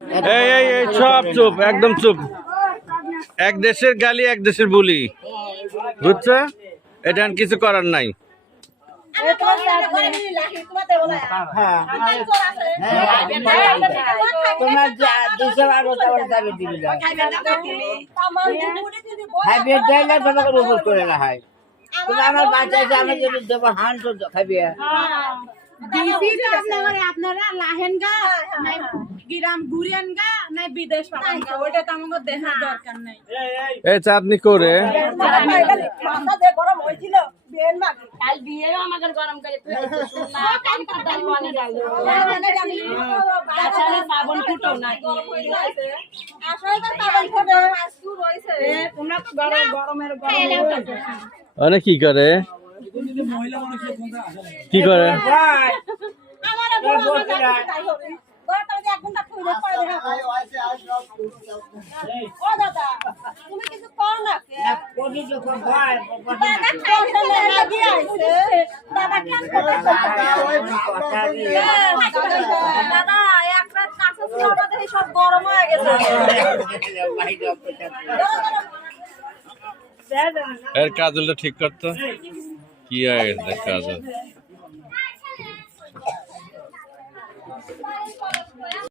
এই এই এই সব চুপ, একদম চুপ। এক দেশের গালি এক দেশের বুলি, বুঝছো? এটা আর কিছু করার নাই। আমার বাচ্চা আমি যদি দেবো হান তো খাবি আপনারা লাহেনগা নাই গ্রাম ঘুরেনগা নাই বিদেশ পাবেনগা, ওইটা তো আমাকে দেখার দরকার নাই। এই চাঁদনি করে গরম হয়েছিল কাল বিয়েও আমাকে গরম করে সাবন ফুটো না গরমের অনেক কি করে, কি করে? সব গরম হয়ে গেছে। এর কাজলটা ঠিক করতো কি হয় কাজল।